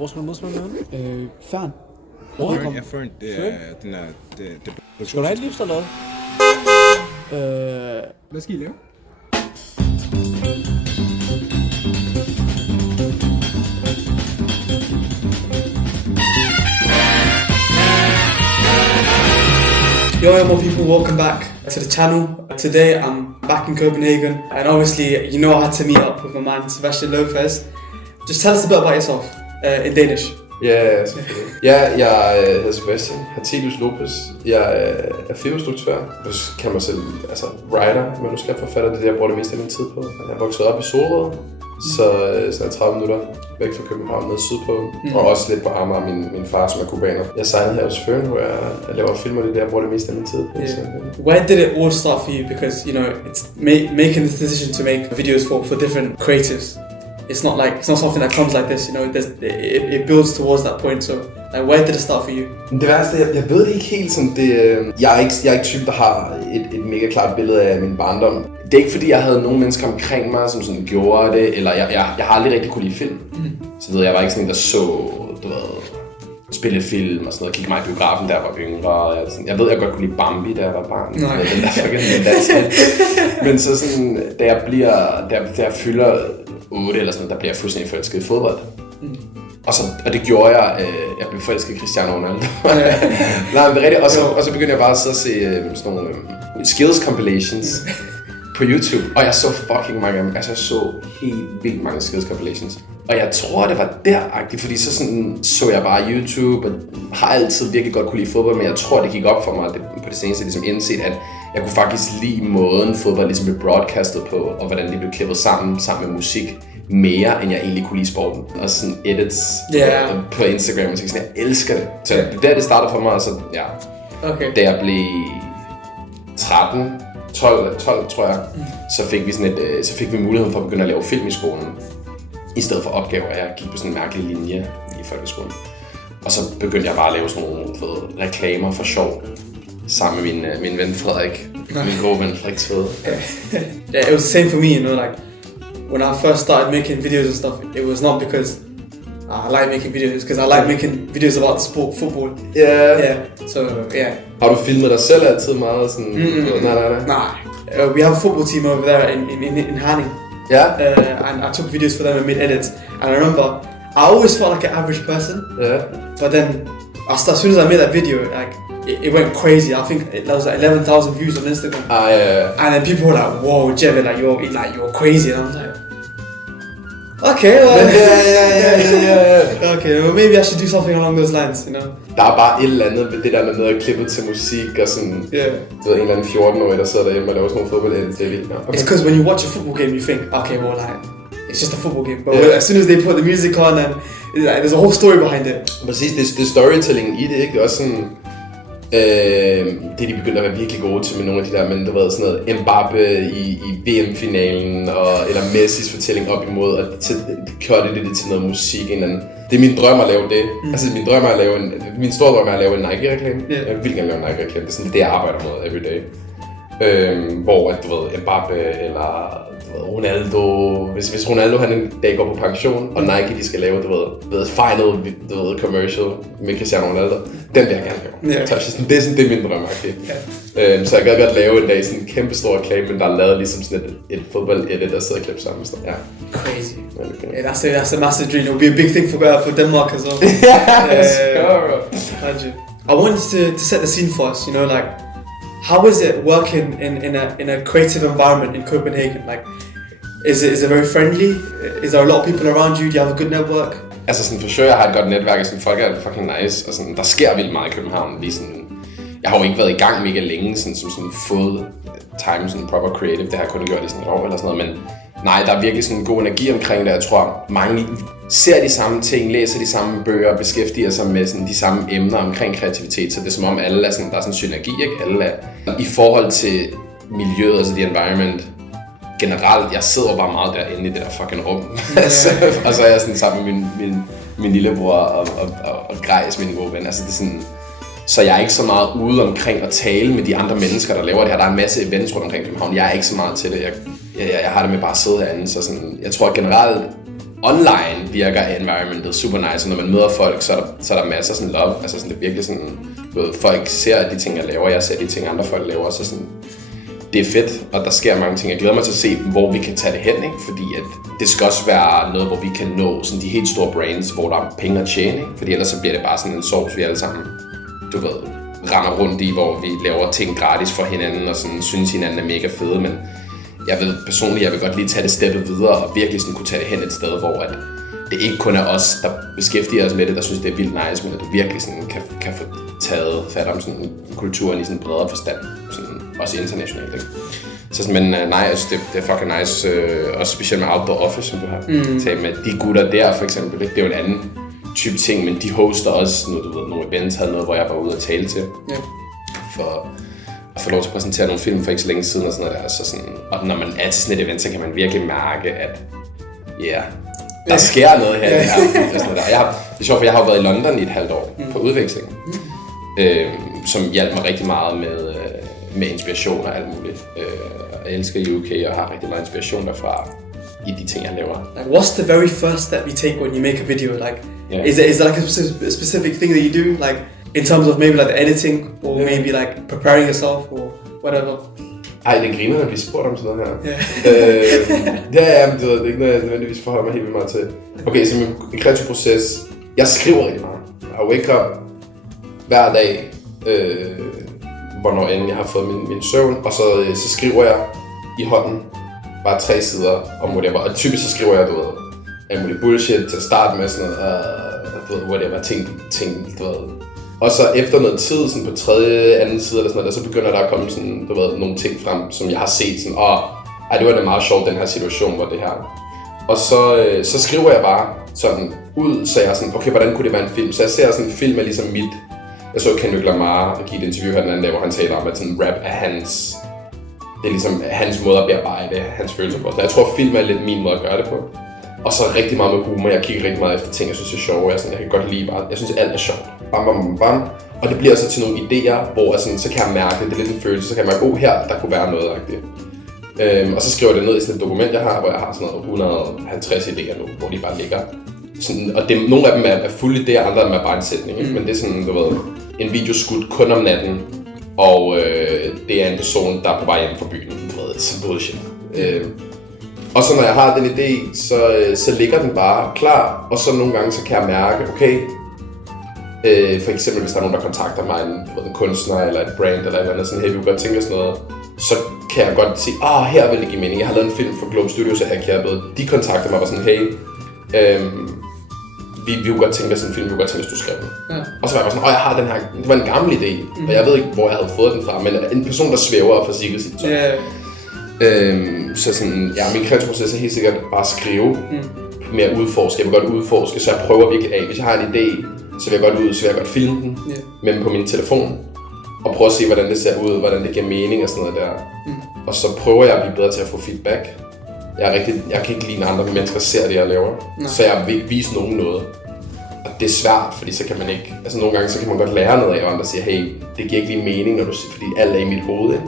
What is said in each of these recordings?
Hvor skal du mødes med ham? Fern. Hvor? Ja, Fern. Den er... Skal du have et lift eller hvad? Hvad skal I lave? Yo, more people, welcome back to the channel. Today I'm back in Copenhagen, and obviously you know I had to meet up with my man Sebastian Lopez. Just tell us a bit about yourself in Danish. Ja, selvfølgelig. Ja, jeg hedder Sebastian Hartelius Lopez. Jeg er filminstruktør. Jeg kan mig selv writer, manuskriptforfatter. Det er det, jeg bruger det meste af min tid på. Jeg er vokset op i Solrød, så er 30 minutter væk fra København nede sydpå. Og også lidt på Amager, min far som er kubaner. Jeg signede her hos Fern, hvor jeg laver film, og det er det, jeg bruger det meste af min tid på. Yeah. Where did it all start for you? Because you know, it's making this decision to make videos for different creatives. It's not something that comes like this, you know. It builds towards that point. So, like, where did it start for you? Det værste, jeg ved det ikke helt sådan det. Jeg er ikke typen, der har et mega klart billede af min barndom. Det er ikke fordi jeg havde nogle mennesker omkring mig, som sådan gjorde det, eller jeg har aldrig rigtig kunne lide film. Så jeg var ikke sådan en, der spille film og sådan noget, kiggede mig i biografen, da jeg var yngre. Jeg ved, jeg godt kunne lide Bambi, da jeg var barn. Nej. Den der fucking dansk. Men så sådan, da jeg fylder 8 eller sådan noget, der bliver jeg fuldstændig forelsket i fodbold. Og det gjorde jeg blev forelsket i Cristiano Ronaldo. Nej, men det er rigtigt. Og så begyndte jeg bare at sidde og se sådan nogle skills compilations på YouTube. Og jeg så fucking mange af dem. Altså jeg så helt vildt mange skills compilations. Og jeg tror, det var deragtigt, fordi så jeg bare YouTube, og har altid virkelig godt kunne lide fodbold, men jeg tror, det gik op for mig på det seneste, ligesom indset, at jeg kunne faktisk lide måden fodbold ligesom blev broadcastet på, og hvordan det blev klippet sammen med musik, mere end jeg egentlig kunne lide sporten. Og sådan edits på Instagram, og sådan, jeg elsker det. Så det det startede for mig, og så da jeg blev 12 tror jeg, så fik vi muligheden for at begynde at lave film i skolen. I stedet for opgaver, jeg gik på sådan en mærkelig linje i folkeskolen. Og så begyndte jeg bare at lave sådan nogle reklamer for sjov, sammen med min ven Frederik, min gode ven Frederik Tvede. Yeah, it was the same for me, you know, like when I first started making videos and stuff, it was not because I like making videos, because I like making videos about the sport, football. Yeah. So, yeah. Har du filmet dig selv altid meget sådan? Nej. We have a football team over there in Herning. Yeah. And I took videos for them and made edits. And I remember, I always felt like an average person. Yeah. But then, as soon as I made that video, like it went crazy. I think that was like 11,000 views on Instagram. Yeah. And then people were like, "Whoa, Jevin, you're crazy." And I was like, "Okay, well, Yeah. okay, well, maybe I should do something along those lines, you know." Der er bare et eller andet ved det der med noget klippet til musik og sådan. Du ved, en eller anden 14-årig, der sidder derhjemme og laver sådan nogle fodbold-edits. Det er vildt. Okay. It's because when you watch a football game, you think, okay, well, like, it's just a football game. But as soon as they put the music on, and there's a whole story behind it. Præcis, det er storytelling i det, ikke? Det er også sådan... det de begynder at være virkelig gode til med nogle af de der, men du ved sådan noget Mbappe i VM-finalen, eller Messis fortælling op imod, og kørte det til noget musik, en eller anden. Det er min drøm at lave det. Altså min store drøm er at lave en Nike-reklame. Jeg vil gerne lave en Nike-reklame, det er sådan det, jeg arbejder med everyday. Hvor du ved, Mbappe eller Ronaldo, hvis Ronaldo han en dag går på pension, og Nike de skal lave final commercial med Cristiano Ronaldo, den vil jeg gerne lave. Det er sådan det er min drøm, okay? Så jeg kan godt lave en dag sådan en kæmpe stor reklame, men der er lavet ligesom sådan et fodbold-edit, der sidder og klipper sammen. Ja. Crazy. Yeah, that's a massive dream. It will be a big thing for Denmark as well. I want you to set the scene for us. You know, like, how is it working in a creative environment in Copenhagen? Like, is it very friendly? Is there a lot of people around you? Do you have a good network? Altså sådan for sure, jeg har et godt netværk, sådan folk er fucking nice, og sådan der sker vildt meget i København. Lige sådan, jeg har jo ikke været i gang mega længe, sådan som sådan full time sådan proper creative. Det har jeg kun gjort i sådan et år eller sådan noget, men nej, der er virkelig sådan en god energi omkring det. Jeg tror mange ser de samme ting, læser de samme bøger, beskæftiger sig med sådan de samme emner omkring kreativitet, så det er som om alle er sådan, der er sådan en synergi, ikke? Alle er i forhold til miljøet, altså the environment. Generelt, jeg sidder bare meget derinde i det der fucking rum. Og så er jeg sådan sammen med min lillebror og Grejs, min gode ven. Altså det er sådan, så jeg er ikke så meget ude omkring at tale med de andre mennesker, der laver det her. Der er en masse events rundt omkring København. Jeg er ikke så meget til det. Jeg har det med bare at sidde herinde. Så sådan, jeg tror generelt, online virker environmentet super nice, og når man møder folk, så er der masser af sådan love, altså sådan, det er virkelig sådan, folk ser de ting, jeg laver, jeg ser de ting, andre folk laver, så sådan, det er fedt, og der sker mange ting. Jeg glæder mig til at se, hvor vi kan tage det hen, ikke? Fordi at det skal også være noget, hvor vi kan nå sådan de helt store brands, hvor der er penge at tjene, ikke? Fordi ellers så bliver det bare sådan en sovs, vi alle sammen, render rundt i, hvor vi laver ting gratis for hinanden, og sådan synes hinanden er mega fede, men jeg ved personligt, jeg vil godt lige tage det steppet videre, og virkelig sådan kunne tage det hen et sted, hvor at det ikke kun er os, der beskæftiger os med det, der synes, det er vildt nice, men at du virkelig sådan kan få taget fat om sådan kulturen i sådan en bredere forstand, sådan også internationalt, ikke? Så sådan, men nej, altså det er fucking nice, også specielt med Outdoor Office, som du har talt med. De gutter der for eksempel, ikke? Det er jo en anden type ting, men de hoster også nogle events, havde noget, hvor jeg var ude og tale til. For at få lov til at præsentere nogle film for ikke så længe siden og sådan noget der. Så sådan, og når man er til sådan et event, så kan man virkelig mærke, at der sker noget her. Det er sjovt, for jeg har jo været i London i et halvt år på udveksling, som hjalp mig rigtig meget med inspiration og alt muligt. Jeg elsker UK og har rigtig meget inspiration derfra i de ting, jeg laver. Like, what's the very first step you take when you make a video? Like, is there like a specific thing that you do, like in terms of maybe like the editing, or maybe like preparing yourself, or whatever? Ej, det griner, at vi spurgt om sådan noget her. Men det er ikke noget, jeg nødvendigvis forholder mig helt vildt meget til. Okay, så min kreative proces, jeg skriver rigtig meget. Jeg wake up hver dag, hvornår end jeg har fået min søvn, og så skriver jeg i hånden bare 3 sider om whatever. Og typisk så skriver jeg, alt muligt bullshit til at starte med, sådan noget, whatever, ting, Og så efter noget tid, sådan på tredje, anden side eller sådan noget, så begynder der at komme sådan, nogle ting frem, som jeg har set sådan, det var da meget sjovt, den her situation, hvor det her. Og så skriver jeg bare sådan ud, så jeg sådan, okay, hvordan kunne det være en film? Så jeg ser sådan en film af ligesom mit. Jeg så Kendrick Lamar give et interview her den anden dag, hvor han taler om, at sådan rap er hans, det er ligesom hans måde at bearbejde hans følelser på. Så jeg tror, film er lidt min måde at gøre det på. Og så rigtig meget med humor. Jeg kigger rigtig meget efter ting, jeg synes er sjove. Jeg kan godt lide bare. Jeg synes, alt er sjovt. Bam, bam, bam, bam. Og det bliver så til nogle idéer, hvor så kan jeg mærke, det er lidt en følelse, så kan jeg mærke, her, der kunne være noget agtigt. Og så skriver jeg det ned i sådan et dokument, jeg har, hvor jeg har sådan noget 150 idéer nu, hvor de bare ligger. Sådan, og nogle af dem er fulde idéer, andre af dem er bare en sætning. Ikke? Men det er sådan, en video skudt kun om natten, og det er en person, der er på vej hjem fra byen. Så bullshit. Og så når jeg har den idé, så ligger den bare klar, og så nogle gange så kan jeg mærke, okay, for eksempel hvis der er nogen, der kontakter mig, en kunstner eller et brand eller et eller andet, sådan, hey, vi vil godt tænke os noget, så kan jeg godt sige, her vil det give mening. Jeg har lavet en film for Globe Studios af Akjabet. De kontakter mig og var sådan, hey, vi vil godt tænke os en film, vi vil godt tænke, hvis du skrev den. Ja. Og så var jeg sådan, jeg har den her, det var en gammel idé, og jeg ved ikke, hvor jeg havde fået den fra, men en person, der svæver og forsikker sit tøj. Så sådan, min kreative proces er helt sikkert bare at skrive, mere udforske. Jeg vil godt udforske, så jeg prøver virkelig af. Hvis jeg har en idé, så vil jeg godt så vil jeg godt filme den med på min telefon, og prøve at se, hvordan det ser ud, hvordan det giver mening og sådan noget der. Og så prøver jeg at blive bedre til at få feedback. Jeg kan ikke lide, når andre mennesker ser det, jeg laver, så jeg vil ikke vise nogen noget. Og det er svært, fordi så kan man ikke, nogle gange så kan man godt lære noget af, og andre siger, hey, det giver ikke lige mening, når du siger, fordi alt er i mit hoved.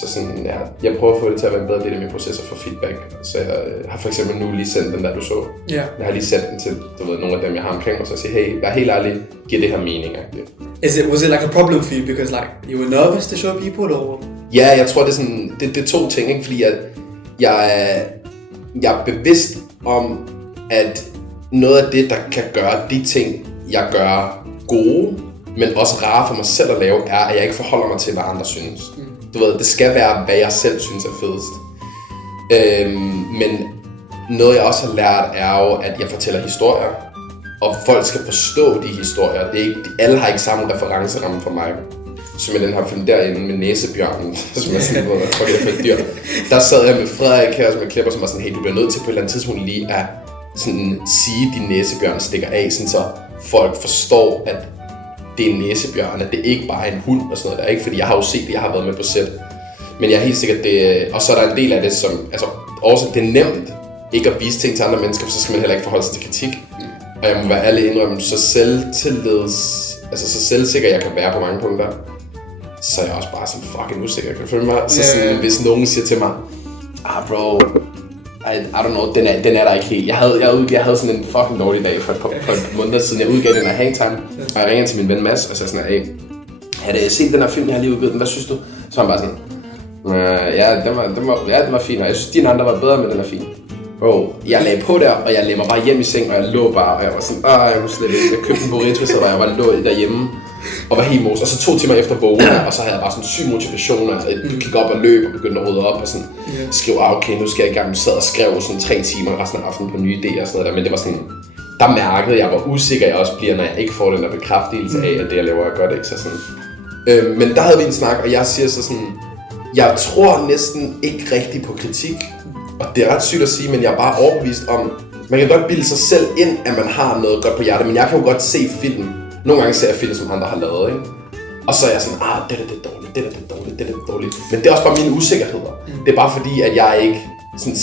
Så sådan, jeg prøver at få det til at være en bedre del af min proces og få feedback. Så jeg har for eksempel nu lige sendt den der, du så. Jeg har lige sendt den til nogle af dem, jeg har omkring mig, så jeg siger, hey, vær helt ærlig, giver det her mening? Was it like a problem for you, because like, you were nervous to show people, or? Ja, jeg tror, det er sådan, det er 2 ting, ikke? Fordi jeg er bevidst om, at noget af det, der kan gøre de ting, jeg gør gode, men også rare for mig selv at lave, er, at jeg ikke forholder mig til, hvad andre synes. Det skal være, hvad jeg selv synes er fedest. Men noget, jeg også har lært, er jo, at jeg fortæller historier, og folk skal forstå de historier. Det er ikke, alle har ikke samme referenceramme for mig. Som i den her film derinde med næsebjørnen, som er sådan noget, for dyr. Der sad jeg med Frederik her, som er klipper, som var sådan, hey, du bliver nødt til på et eller andet tidspunkt lige at sådan, sige, at din næsebjørn stikker af, sådan, så folk forstår, at det er en næsebjørn, at det ikke bare er en hund og sådan noget der, ikke? Fordi jeg har jo set det, jeg har været med på set. Men jeg er helt sikkert, og så er der en del af det, som, også det er nemt ikke at vise ting til andre mennesker, for så skal man heller ikke forholde sig til kritik. Og jeg må være ærlig indrømme, så selvsikker jeg kan være på mange punkter, så er jeg også bare sådan fucking usikker, kan du følge mig? Så sådan, hvis nogen siger til mig, bro, I don't know, den er der ikke helt. Jeg havde sådan en fucking dårlig dag for et par måneder siden. Jeg udgav den her Hangtime, og jeg ringede til min ven Mads, og så sådan, hey, har du set den her film, jeg har lige udgivet den? Hvad synes du? Så var han bare sådan, den var fin, og jeg synes, dine andre var bedre, men den er fin. Jeg lagde på der, og jeg lagde mig bare hjem i seng, og jeg lå bare, og jeg var sådan, jeg kunne slet ikke. Jeg købte en burrito, så jeg bare lå derhjemme, og var helt mos. Og så 2 timer efter vågne, og så havde jeg bare sådan syg motivation, og jeg gik op og løb, og begyndte at rydde op, og sådan skrev, okay, nu skal jeg i gang. Jeg sad og skrev sådan 3 timer resten af aftenen på nye idéer og sådan noget der, men det var sådan, der mærkede jeg, hvor usikker jeg også bliver, når jeg ikke får den der bekræftelse af, at det jeg laver er godt, ikke? Så sådan. Men der havde vi en snak, og jeg siger så sådan, jeg tror næsten ikke rigtig på kritik. Og det er ret sygt at sige, men jeg er bare overbevist om, man kan godt bilde sig selv ind, at man har noget godt på hjertet, men jeg kan jo godt se film. Nogle gange ser jeg film, som andre har lavet, ikke? Og så er jeg sådan, det er dårligt, det er dårligt. Men det er også bare mine usikkerheder. Det er bare fordi, at jeg ikke, sådan,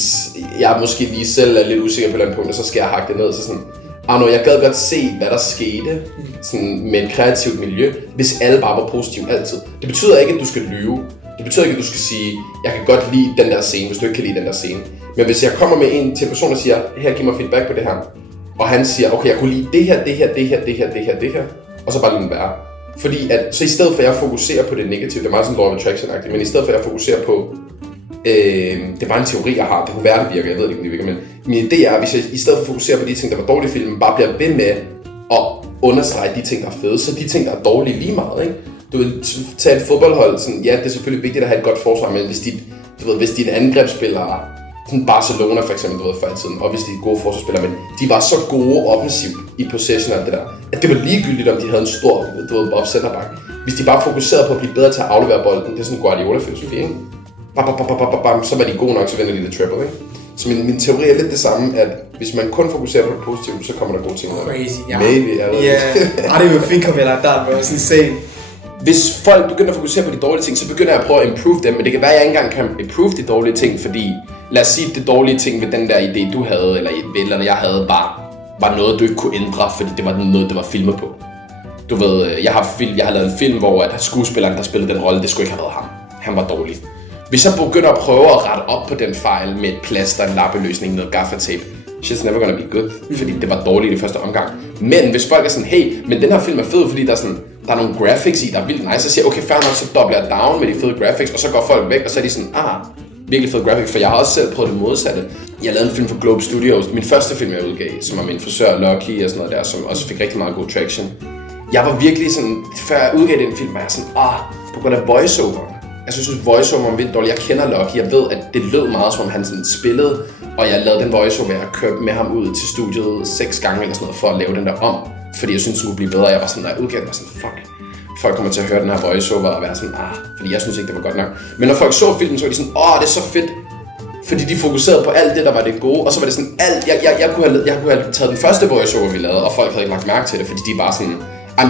jeg måske lige selv er lidt usikker på den punkt, og så skal jeg hakke det ned, så sådan, jeg gad godt se, hvad der skete sådan, med et kreativt miljø, hvis alle bare var positive altid. Det betyder ikke, at du skal lyve. Det betyder ikke, at du skal sige, jeg kan godt lide den der scene, hvis du ikke kan lide den der scene. Men hvis jeg kommer med til en person og siger, her, giv mig feedback på det her, og han siger, okay, jeg kunne lide det her, og så bare lade den være. Fordi at, så i stedet for at jeg fokuserer på det negative, det er meget sådan law of attraction-agtigt, men i stedet for at jeg fokuserer på, det er bare en teori, jeg har, det kunne være, det virker, jeg ved ikke, om det virker, men min idé er, hvis jeg i stedet for at fokusere på de ting, der var dårlige i filmen, bare bliver ved med at understrege de ting, der er fede, så de ting, der er dårlige lige meget, ikke? Du vil tage et fodboldhold, sådan, ja, det er selvfølgelig vigtigt at have et godt forsvar, men hvis de er angrebsspillere, sådan Barcelona for eksempel, før i tiden, og hvis de er gode forsvarsspillere, men de var så gode offensivt i possession og det der, at det var ligegyldigt, om de havde en stor, off centerback. Hvis de bare fokuserede på at blive bedre til at aflevere bolden, det er sådan en Guardiola-filosofi, ikke? Så var de gode nok, så vinder de det triple, ikke? Så min teori er lidt det samme, at hvis man kun fokuserer på det positive, så kommer der gode ting. Crazy, yeah. Maybe, I didn't even think of it like that, bro. It's insane. Hvis folk begynder at fokusere på de dårlige ting, så begynder jeg at prøve at improve dem, men det kan være, at jeg ikke engang kan improve de dårlige ting, fordi lad os sige, at det dårlige ting ved den der idé, du havde, eller jeg havde, var noget, du ikke kunne ændre, fordi det var noget, der var filmet på. Du ved, jeg har lavet en film, hvor at skuespilleren, der spillede den rolle, det skulle ikke have været ham. Han var dårlig. Hvis jeg begynder at prøve at rette op på den fejl med et plaster, en lappeløsning, noget gaffatape, shit's never gonna be good, fordi det var dårligt i første omgang. Men hvis folk er sådan, hey, men den her film er fed, fordi der er nogle graphics i, der er vildt nice, så siger jeg, okay, fair nok, så dobler jeg down med de fede graphics, og så går folk væk, og så er de sådan, virkelig fed graphics, for jeg har også selv prøvet det modsatte. Jeg lavede en film for Globe Studios, min første film, jeg udgav, som var min frisør Lucky og sådan noget der, som også fik rigtig meget god traction. Jeg var virkelig sådan, før jeg udgav den film, var jeg sådan, på grund af voiceover. Jeg synes, voiceover var vildt dårligt. Jeg kender Lucky, jeg ved, at det lød meget, som om han sådan spillede, og jeg lavede den voiceover, jeg kørte med ham ud til studiet 6 gange eller sådan noget, for at lave den der om. Fordi jeg synes, den kunne blive bedre. Jeg var sådan, når jeg udgav den, var sådan, fuck. Folk kommer til at høre den her voiceover og være sådan, fordi jeg synes ikke, det var godt nok. Men når folk så filmen, så var de sådan, det er så fedt. Fordi de fokuserede på alt det, der var det gode, og så var det sådan alt. Jeg kunne have taget den første voiceover, vi lavede, og folk havde ikke lagt mærke til det, fordi de bare sådan,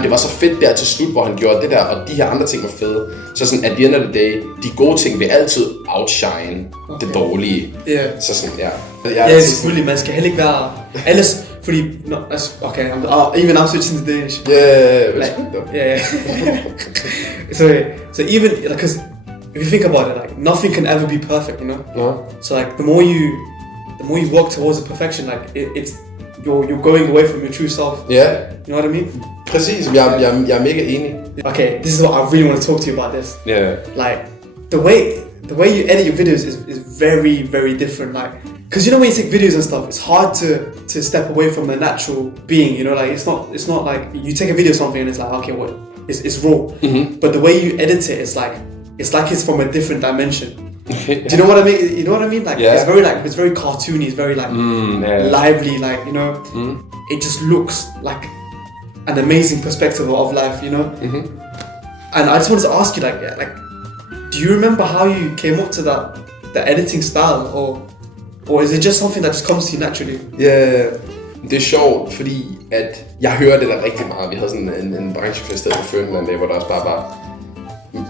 det var så fedt der til slut, hvor han gjorde det der, og de her andre ting var fede. Så sådan, at the end of the day, de gode ting vil altid outshine det dårlige. Yeah. Så sådan, ja, selvfølgelig, man skal heller ikke være... Ellers, fordi... No, okay, even I'm switching to Danish. Yeah. So even, because if you think about it, like, nothing can ever be perfect, you know? No. So like, the more you work towards the perfection, like, you're going away from your true self. Yeah. You know what I mean? Præcis, jeg er mega enig. Okay, this is what I really want to talk to you about this. Yeah. Like, the way you edit your videos is very, very different. Like, because you know when you take videos and stuff, it's hard to step away from the natural being. You know, like it's not like you take a video of something and it's like, okay, what? It's raw. Mm-hmm. But the way you edit it, it's like it's from a different dimension. Do you know what I mean? You know what I mean? Like, it's very cartoony. It's very like lively. Like, you know, it just looks like an amazing perspective of life, you know. Mm-hmm. And I just wanted to ask you, like, do you remember how you came up to the editing style, or is it just something that just comes to you naturally? Ja, det er sjovt, fordi at jeg hører det der rigtig meget. Vi havde sådan en branchefest på Fønland, hvor der også bare var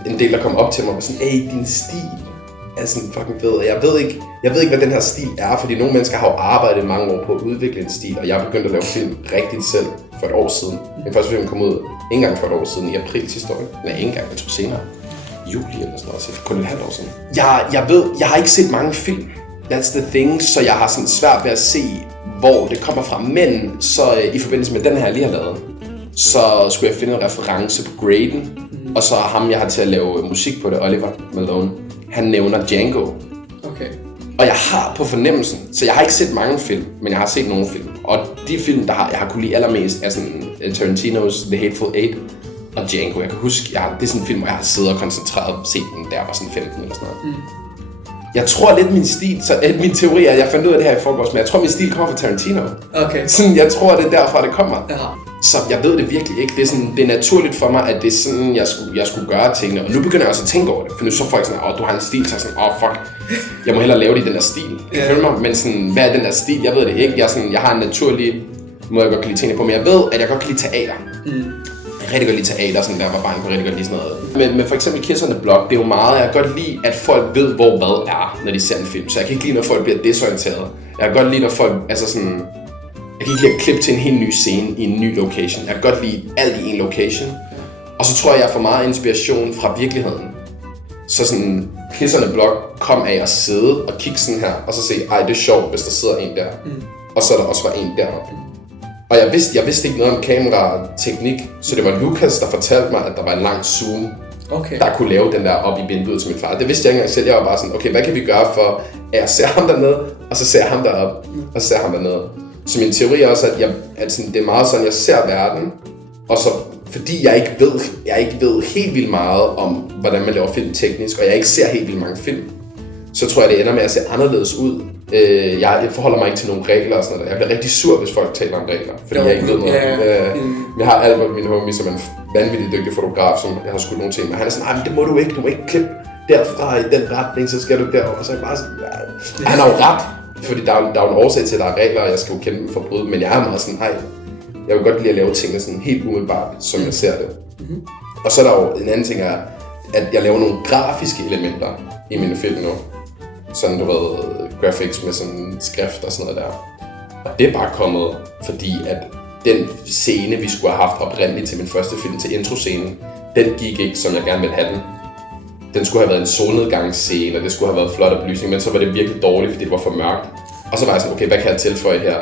en del, der kom op til mig og var sådan, din stil er sådan fucking fed. Og jeg ved ikke, hvad den her stil er, fordi nogle mennesker har jo arbejdet mange år på at udvikle en stil, og jeg begyndte at lave film rigtigt selv for et år siden. Min første film kom ud ikke engang for et år siden, i april sidste år. Nej, ikke engang, jeg tror senere. Juli eller sådan noget, så kun et halvt år siden. Jeg har ikke set mange film. That's the thing, så jeg har sådan svært ved at se, hvor det kommer fra. Men så i forbindelse med den her, jeg lige har lavet, så skulle jeg finde en reference på Graydon, og så ham, jeg har til at lave musik på det, Oliver Malone, han nævner Django. Okay. Og jeg har på fornemmelsen, så jeg har ikke set mange film, men jeg har set nogle film. Og de film, jeg har kunne lide allermest, er sådan Tarantinos The Hateful Eight og Django. Jeg kan huske, det er sådan en film, hvor jeg har siddet og koncentreret og set den, der var sådan 15 eller sådan noget. Jeg tror lidt min stil, så min teori er, at jeg fandt ud af det her i forgårs, men jeg tror min stil kommer fra Tarantino. Okay. Sådan, jeg tror, det er derfra, det kommer. Ja. Så jeg ved det virkelig ikke. Det er naturligt for mig, at det er sådan, jeg skulle gøre tingene. Og nu begynder jeg også at tænke over det. For nu så folk sådan, du har en stil, så sådan, fuck, jeg må hellere lave det i den der stil. Kan du mig? Men sådan, hvad er den der stil? Jeg ved det ikke. Jeg har en naturlig måde, jeg godt kan lide tingene på. Men jeg ved, at jeg godt kan lide teater. Jeg rigtig godt lide teater, sådan der var barn, kunne rigtig godt lide sådan noget. Men for eksempel Kiss on the Block, det er jo meget, jeg kan godt lide, at folk ved, hvor hvad er, når de ser en film. Så jeg kan ikke lide, når folk bliver desorienteret. Jeg kan godt lide, når folk, altså sådan, jeg kan ikke lide at klippe til en helt ny scene i en ny location. Jeg kan godt lide alt i en location. Og så tror jeg får meget inspiration fra virkeligheden. Så sådan, Kiss on the Block kom af at sidde og kigge sådan her, og så se, det er sjovt, hvis der sidder en der. Og så der også var en deroppe. Og jeg vidste ikke noget om kamerateknik, så det var Lucas, der fortalte mig, at der var en lang zoom, der kunne lave den der op i vinduet til min far. Det vidste jeg ikke engang selv. Jeg var bare sådan, okay, hvad kan vi gøre for, at jeg ser ham dernede, og så ser jeg ham deroppe, og så ser ham dernede. Så min teori er også, at sådan, det er meget sådan, jeg ser verden, og så fordi jeg ikke ved helt vildt meget om, hvordan man laver film teknisk, og jeg ikke ser helt vildt mange film, så tror jeg, det ender med at se anderledes ud. Jeg forholder mig ikke til nogle regler og sådan noget. Jeg bliver rigtig sur, hvis folk taler om regler, fordi jeg ikke ved noget. Jeg har Albert, min homie, som er en vanvittig dygtig fotograf, som jeg har skudt nogle ting med. Han er sådan, men det må du ikke klippe derfra i den retning, så skal du derover. Og så er jeg bare sådan, han har jo ret, fordi der er jo en årsag til, at der er regler, og jeg skal jo kende dem for brud, men jeg er meget sådan, jeg vil godt lide at lave tingene sådan helt umiddelbart, som jeg ser det. Og så er der jo en anden ting, er, at jeg laver nogle grafiske elementer i mine film nu. Sådan, du ved, graphics med sådan skrift og sådan noget der. Og det er bare kommet, fordi at den scene, vi skulle have haft oprindeligt til min første film, til introscenen, den gik ikke, som jeg gerne ville have den. Den skulle have været en solnedgangsscene, og det skulle have været flot belysning, men så var det virkelig dårligt, fordi det var for mørkt. Og så var jeg sådan, okay, hvad kan jeg tilføje her,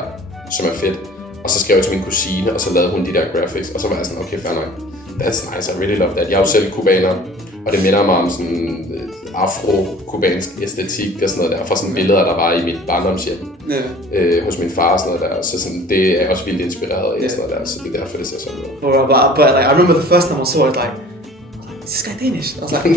som er fedt? Og så skrev jeg til min kusine, og så lavede hun de der graphics, og så var jeg sådan, okay, fair nok. That's nice, I really love that. Jeg er jo selv kubaner, og det minder mig om sådan afro-kubansk æstetik og sådan noget der, fra sådan billeder, der var i mit barndomshjem hos min far og sådan noget der. Så sådan, det er jeg også vildt inspireret af sådan noget der, så det er derfor, det ser sådan ud. But like, I remember the first time I saw it, like, is this guy Danish? I was like,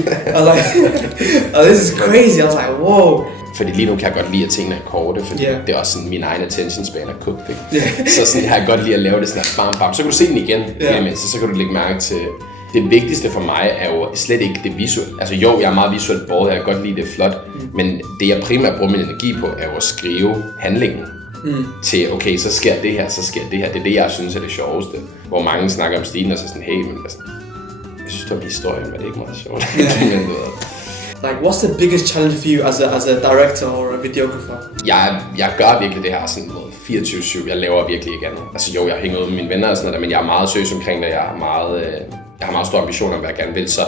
oh, this is crazy. I was like, whoa. Fordi lige nu kan jeg godt lide, at tingene er korte, fordi det er også sådan, min egen attention span er cooked, ikke? Så sådan, jeg har godt lide at lave det sådan her, bam. Så kan du se den igen, så kan du lægge mærke til. Det vigtigste for mig er jo slet ikke det visuelle. Altså jo, jeg er meget visuelt båret, jeg kan godt lide det flot, men det jeg primært bruger min energi på, er jo at skrive handlingen. Til, okay, så sker det her, så sker det her. Det er det, jeg synes er det sjoveste. Hvor mange snakker om stilen, og så sådan, hey, men altså, jeg synes, det var historien, men det er ikke meget sjovt. Like, what's the biggest challenge for you as a director or a videographer? Jeg gør virkelig det her sådan 24/7. Jeg laver virkelig ikke andet. Altså jo, jeg hænger ud med mine venner og sådan noget, men jeg er meget seriøs omkring det. Jeg har meget store ambitioner om, hvad jeg gerne vil, så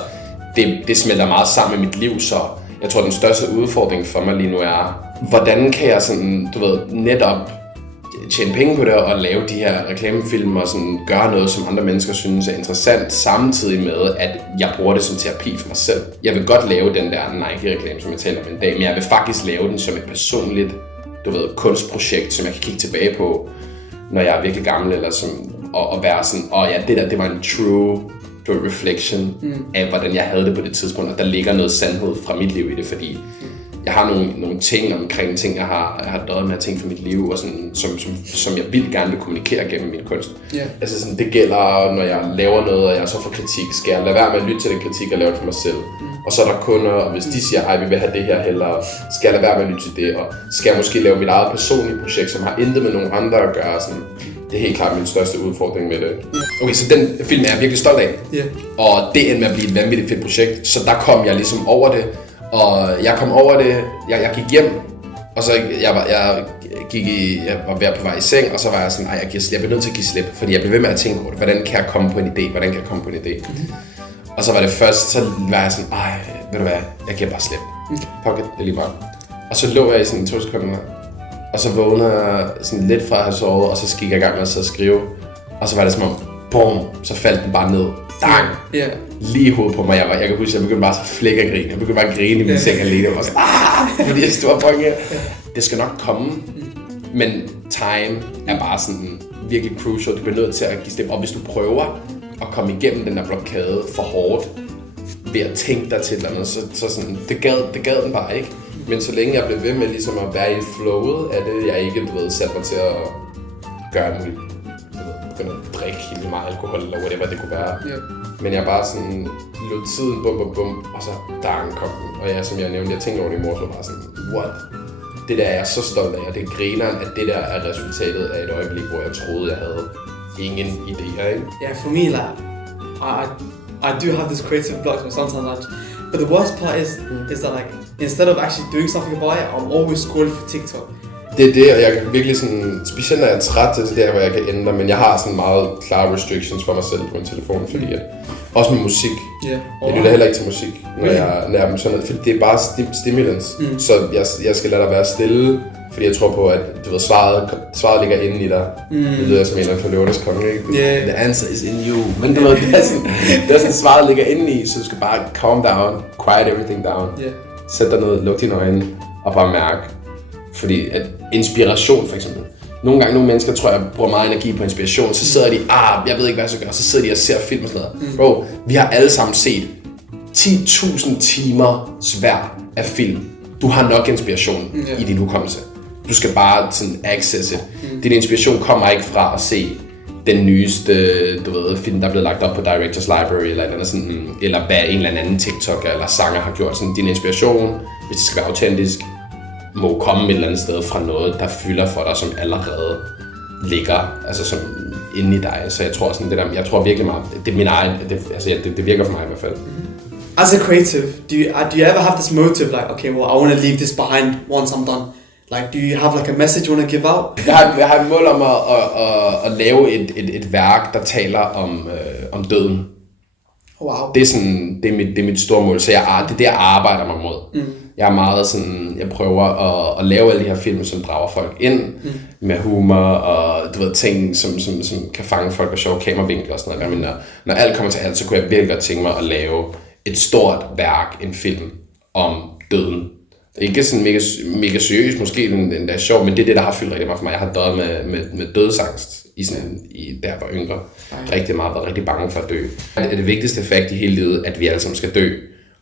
det smelter meget sammen med mit liv, så jeg tror, den største udfordring for mig lige nu er, hvordan kan jeg sådan, du ved, netop tjene penge på det og lave de her reklamefilm og sådan gøre noget, som andre mennesker synes er interessant, samtidig med, at jeg bruger det som terapi for mig selv. Jeg vil godt lave den der Nike-reklame, som jeg taler om en dag, men jeg vil faktisk lave den som et personligt, du ved, kunstprojekt, som jeg kan kigge tilbage på, når jeg er virkelig gammel, eller som, og være sådan, det var en true reflection af, hvordan jeg havde det på det tidspunkt, og der ligger noget sandhed fra mit liv i det, fordi jeg har nogle ting omkring ting, jeg har døjet med at tænke for mit liv, og sådan, som jeg vildt gerne vil kommunikere gennem min kunst. Altså sådan, det gælder, når jeg laver noget, og jeg så får kritik, skal jeg lade være med at lytte til den kritik og lave det for mig selv. Og så er der kunder, og hvis de siger, vi vil have det her hellere, skal jeg lade være med at lytte til det, og skal jeg måske lave mit eget personlige projekt, som har intet med nogen andre at gøre. Sådan. Det er helt klart min største udfordring med det. Okay, så den film er jeg virkelig stolt af. Og det endte med at blive et vanvittigt fedt projekt, så der kom jeg ligesom over det. Og jeg kom over det, jeg gik hjem, og så jeg var ved på vej i seng, og så var jeg sådan, jeg bliver nødt til at give slip, fordi jeg blev ved med at tænke over det, hvordan kan jeg komme på en idé, Og så var det først, så var jeg sådan, ved du hvad, jeg giver bare slip. Fuck it, det er lige meget. Og så lå jeg i sådan 2 sekunder, og så vågnede jeg sådan lidt fra at have sovet, og så gik jeg i gang med at sidde og skrive. Og så var det som om, boom, så faldt den bare ned. Dang! Yeah. Lige i hovedet på mig. Jeg kan huske, at jeg begyndte bare så flække at grine. Jeg begyndte bare at grine i min seng alene. Jeg var sådan, fordi jeg stod og det skal nok komme. Men time er bare sådan virkelig crucial. Du bliver nødt til at give stemme. Og hvis du prøver at komme igennem den der blokade for hårdt, ved at tænke dig til et eller andet, så sådan, det gad den bare ikke. Men så længe jeg blev ved med ligesom at være i flowet af det, jeg ikke, satte mig til at gøre muligt. Begynde at drikke helt meget alkohol, eller whatever det kunne være. Yeah. Men jeg bare sådan lod tiden bum, og så kom den. Og jeg, som jeg nævnte, jeg tænkte over det i morges, var bare sådan, what? Det der er jeg så stolt af, og det griner, at det der er resultatet af et øjeblik, hvor jeg troede, jeg havde ingen idéer, ikke? Yeah, for me, like, I do have this creative block, but sometimes but the worst part is that like, instead of actually doing something about it, I'm always scrolling for TikTok. Det er det, og jeg kan virkelig sådan, specielt når jeg er træt til det der, hvor jeg kan ændre, men jeg har sådan meget klare restrictions for mig selv på min telefon, fordi at, også med musik, jeg lytter heller ikke til musik, når jeg er sådan noget, fordi det er bare stimulans, så jeg skal lade dig være stille, fordi jeg tror på, at du ved, svaret ligger inde i dig. Det lyder som en eller anden forløvernes konge, ikke? The answer is in you. Men du ved, det er sådan, svaret ligger inde i, så du skal bare calm down, quiet everything down, sæt dig ned, luk dine øjne og bare mærke. Fordi at inspiration for eksempel. Nogle mennesker tror jeg bruger meget energi på inspiration, så sidder de, jeg ved ikke hvad jeg skal gøre, så sidder de og ser film og sådan noget. Bro, vi har alle sammen set 10.000 timer svær af film. Du har nok inspiration i din hukommelse. Du skal bare sådan access it. Din inspiration kommer ikke fra at se den nyeste, film, der er blevet lagt op på Directors Library eller et eller andet sådan, eller hvad en eller anden TikToker eller sanger har gjort. Sådan, din inspiration, hvis det skal være autentisk, må komme et eller andet sted fra noget, der fylder for dig, som allerede ligger, altså som inde i dig. Så jeg tror sådan det der, jeg tror virkelig meget, det er min egen, det virker for mig i hvert fald. As a creative, do you ever have this motive like, okay, well, I want to leave this behind once I'm done? Like, do you have like a message you want to give out? Jeg har et mål om at lave et værk, der taler om døden. Wow. Det er sådan, det er mit store mål, så det er det, jeg arbejder mig mod. Jeg er meget sådan, jeg prøver at lave alle de her film, som drager folk ind med humor og du ved, ting, som kan fange folk og sjove kameravinkler og sådan noget. Men når alt kommer til alt, så kunne jeg virkelig godt tænke mig at lave et stort værk, en film om døden. Ikke sådan mega seriøst, måske den der er sjov, men det er det, der har fyldt rigtig meget for mig. Jeg har døjet med dødsangst da jeg var yngre. Rigtig meget, været rigtig bange for at dø. Det er det vigtigste fakt i hele livet, at vi alle sammen skal dø.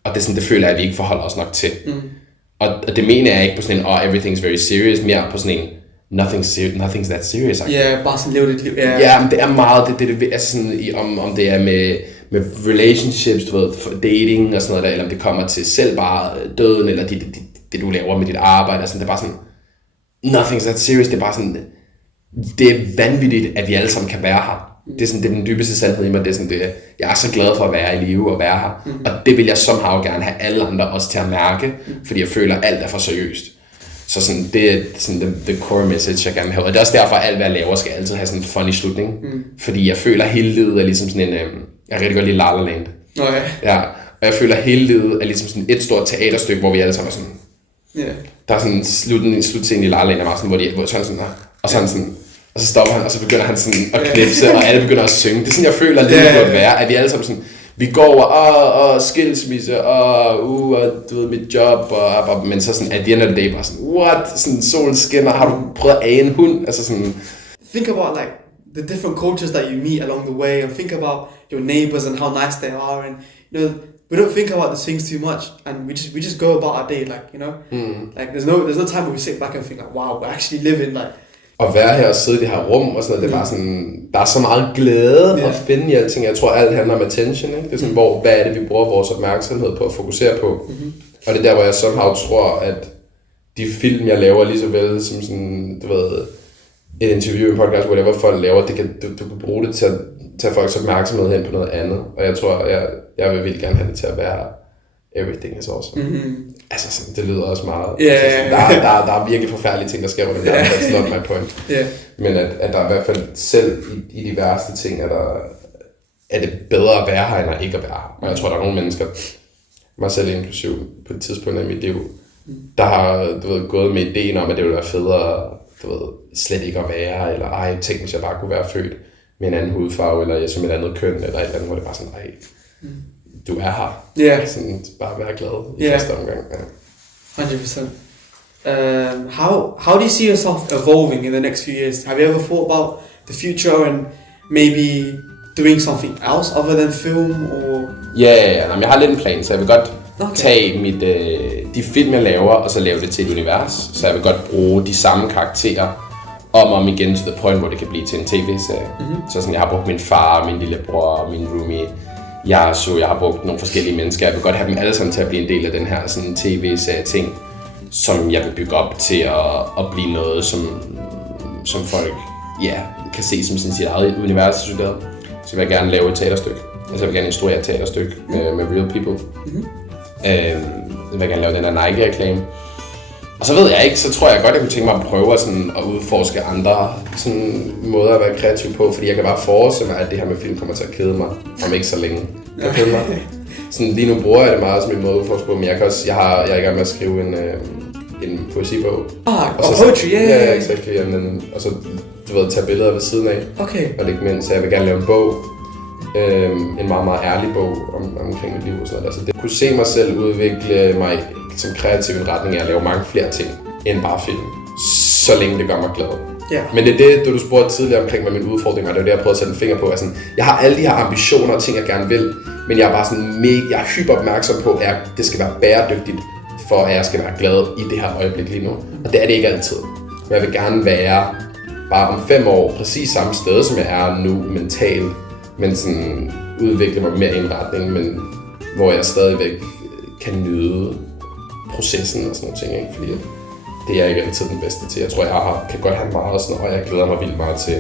Og det er sådan, det føler jeg, at vi ikke forholder os nok til. Og det mener jeg ikke på sådan en, everything's very serious, mere på sådan en, nothing's that serious. Ja, bare sådan leve dit liv. Ja, men det er meget, altså sådan, om det er med relationships, du ved, dating og sådan noget der, eller om det kommer til selv bare døden, eller det du laver med dit arbejde, og sådan, det er bare sådan, nothing's that serious, det er bare sådan, det er vanvittigt, at vi alle sammen kan være her. Det er sådan, det er den dybeste sandhed i mig, det er sådan, jeg er så glad for at være i live og være her, og det vil jeg somehow gerne have alle andre også til at mærke, fordi jeg føler, at alt er for seriøst. Så sådan, det er sådan the core message, jeg gerne vil have. Og det er også derfor, at alt, hvad jeg laver, skal altid have sådan en funny slutning. Fordi jeg føler, at hele livet er ligesom sådan en, jeg rigtig godt lide La La Land. Okay. Ja, og jeg føler, at hele livet er ligesom sådan et stort teaterstykke, hvor vi alle sammen er sådan, der er sådan en slutscene i La La Land, hvor sådan her, og sådan, og så stopper han, og så begynder han sådan at knipse, og alle begynder at synge. Det er sådan, jeg føler, at livet burde være, at vi alle sammen sådan, vi går over, skilsmisse, og du ved, mit job, men så sådan, at the end of the day, bare sådan, what? Sådan, solen skinner, har du prøvet at age en hund? Altså sådan... Think about like, the different cultures that you meet along the way, and think about your neighbors and how nice they are, and, you know, we don't think about these things too much, and we just go about our day, like, you know? Like, there's no time where we sit back and think like, wow, we're actually living, like... At være her og sidde i det her rum og sådan noget, det er bare sådan, der er så meget glæde at finde i alting. Jeg tror, alt handler om attention, ikke? Det er sådan, hvad er det, vi bruger vores opmærksomhed på at fokusere på? Og det er der, hvor jeg somehow tror, at de film, jeg laver lige så vel som sådan, du ved, et interview, en podcast, whatever folk laver, det kan, du kan bruge det til at tage folks opmærksomhed hen på noget andet. Og jeg tror, jeg vil virkelig gerne have det til at være everything is awesome. Altså sådan, det lyder også meget. Der er virkelig forfærdelige ting, der sker rundt. That's not my point. Men at der i hvert fald selv i de værste ting, er det bedre at være her, end at ikke at være her. Og jeg tror, der er nogle mennesker, mig selv inklusiv, på et tidspunkt i mit liv, der har gået med ideen om, at det ville være federe, slet ikke at være, eller tænk hvis jeg bare kunne være født med en anden hudfarve, eller som et andet køn, eller et eller andet, hvor det bare sådan, du er her. Yeah. Sådan, bare være glad i første omgang. Ja. 100%. How do you see yourself evolving in the next few years? Have you ever thought about the future and maybe doing something else other than film? Or? Ja. Jamen, jeg har lidt en plan, så jeg vil godt tage de film, jeg laver, og så lave det til et univers. Så jeg vil godt bruge de samme karakterer om igen til the point, hvor det kan blive til en tv-serie. Så sådan, jeg har brugt min far, min lillebror, min roomie, jeg har brugt nogle forskellige mennesker. Jeg vil godt have dem alle sammen til at blive en del af den her sådan tv-serie ting, som jeg vil bygge op til at blive noget, som folk kan se som sit eget univers. Så vil jeg gerne lave et teaterstykke. Altså jeg vil gerne instruere et teaterstykke med real people. Jeg vil gerne lave den der Nike-reklame. Og så ved jeg ikke, så tror jeg godt, jeg kunne tænke mig at prøve at udforske andre sådan, måder at være kreativ på. Fordi jeg kan bare forestille mig, at det her med film kommer til at kede mig om ikke så længe. Kan kede mig. Sådan, lige nu bruger jeg det meget som en måde at udforske på, men jeg er i gang med at skrive en poesibog. Poetry, ja, exactly. Og så tage billeder ved siden af. Okay. Og lægge med, så jeg vil gerne lave en bog. En meget, meget ærlig bog omkring mit liv og sådan noget. Altså, det kunne se mig selv udvikle mig som kreativ i en retning af at lave mange flere ting end bare film. Så længe det gør mig glad. Yeah. Men det er det, du spurgte tidligere omkring, hvad min udfordring var. Det var det, jeg prøvede at sætte en finger på. Altså, jeg har alle de her ambitioner og ting, jeg gerne vil. Men jeg er bare sådan jeg er hyper opmærksom på, at det skal være bæredygtigt, for at jeg skal være glad i det her øjeblik lige nu. Og det er det ikke altid. Men jeg vil gerne være bare om 5 år præcis samme sted, som jeg er nu mentalt. Men sådan udvikle mig mere i en retning, men hvor jeg stadigvæk kan nyde processen og sådan nogle ting, ikke? Fordi det er ikke altid den bedste til. Jeg tror, kan godt have meget sådan, og jeg glæder mig vildt meget til,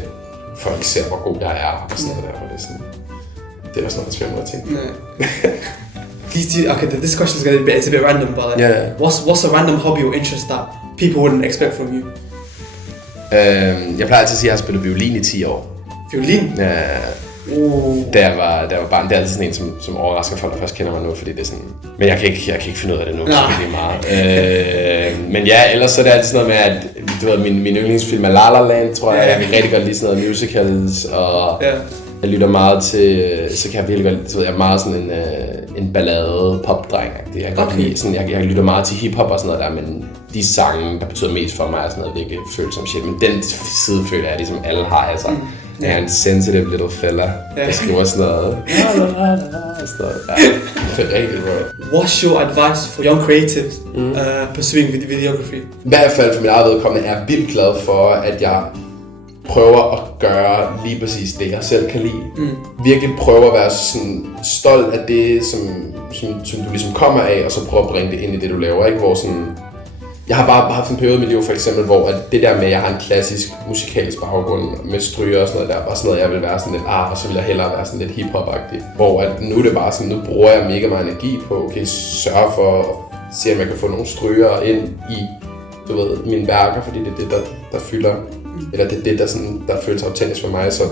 folk ser, hvor god jeg er og sådan noget der, og det er sådan, det er også noget, jeg ting. Okay, this question is going to be a bit random, but what's a random hobby or interest that people wouldn't expect from you? Jeg plejer altid at sige, at jeg har spillet violin i 10 år. Violin? Ja. Da jeg var barn, det er altid sådan en, som overrasker folk, der først kender mig nu, fordi det er sådan... Men jeg kan ikke finde ud af det nu, så det er meget. Men ja, ellers så er det altid sådan noget med, at min yndlingsfilm er La La Land, tror jeg. Jeg kan rigtig godt lide sådan noget musicals, og jeg lytter meget til... Så kan jeg virkelig godt... Jeg er meget sådan en ballade popdreng. Jeg kan godt lide sådan... Jeg lytter meget til hiphop og sådan noget der, men de sange, der betyder mest for mig, er sådan noget virkelig følsom shit. Men den side føler jeg, ligesom alle har, altså. Jeg er en sensitive little fella, der skriver sådan noget. Det er rigtig godt. What's your advice for young creatives pursuing videography? I hvert fald for mit eget vedkommende er jeg vildt glad for, at jeg prøver at gøre lige præcis det, jeg selv kan lide. Virkelig prøver at være sådan stolt af det, som du ligesom kommer af, og så prøve at bringe det ind i det, du laver. Ikke? Hvor sådan, jeg har bare haft en periode i mit liv, for eksempel, hvor det der med, at jeg har en klassisk musikalsk baggrund med stryger og sådan noget, der var sådan noget, jeg vil være sådan lidt, og så vil jeg hellere være sådan lidt hiphop-agtig. Hvor at nu er det bare sådan, nu bruger jeg mega meget energi på, okay, sørge for at se, om jeg kan få nogle stryger ind i, mine værker, fordi det er det, der fylder, eller det er det, der føles autentisk for mig. Så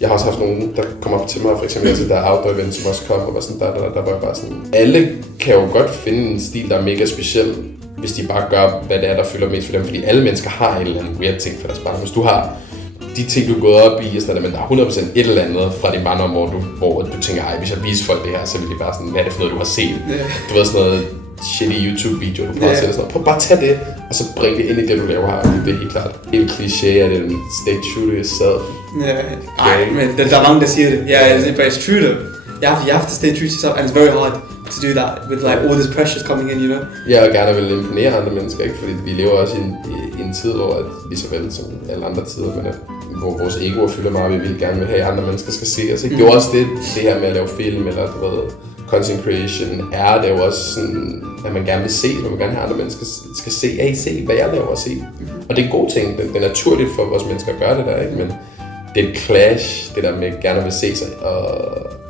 jeg har også haft nogen, der kommer op til mig, for eksempel til der outdoor event, som også kom, og var sådan, der var bare sådan, alle kan jo godt finde en stil, der er mega speciel, hvis de bare gør, hvad det er, der fylder mest for dem. Fordi alle mennesker har en eller anden weird ting for deres barn. Hvis du har de ting, du er gået op i, sådan, men der er 100% et eller andet fra din barndom, hvor du tænker, hvis jeg viser folk det her, så vil de bare sådan, hvad er det for noget, du har set? Du ved sådan noget shitty YouTube-video, du prøver at sætte sådan noget. Prøv bare at tage det, og så bring det ind i det, du laver her. Det er helt klart. Helt kliché er det, stay true to yourself. Men der er mange, der siger det. But it's true though. You have to stay true to yourself, and it's very hard to do that with like all this pressure coming in, you know. Jeg vil gerne vil imponere andre mennesker, ikke? Fordi vi lever også i en tid, hvor lige så vel som alle andre tider, men hvor vores egoer fylder meget, vi vil gerne vil have, at andre mennesker skal se os. Det er jo også det her med at lave film eller content creation er det jo også sådan, at man gerne vil se, at man gerne have andre mennesker skal se, se hvad jeg laver og se. Og det er en god ting, det er naturligt for vores mennesker at gøre det der, ikke? Men det er et clash, det der med gerne vil se sig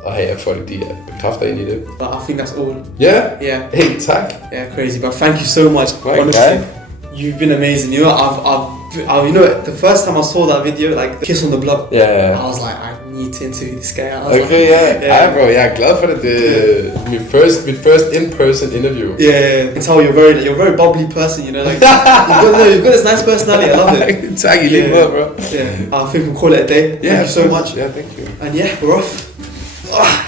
og have folk, de bekræfter ind i det. But I think that's all. Yeah? Yeah. Hey, tak. Yeah, crazy. But thank you so much. Honestly, you've been amazing. You know, I've the first time I saw that video, like the kiss on the block, yeah. I was like, I need to interview this guy. I was Okay, yeah. Bro, jeg er glad for det. Det er mit first in-person interview. Yeah, I can tell you're a very bubbly person, you know, like you've got this nice personality. I love it. Tak i lige måde, bro. Yeah, I think we'll call it a day. Thank you so much. Yeah, thank you. And yeah, we're off.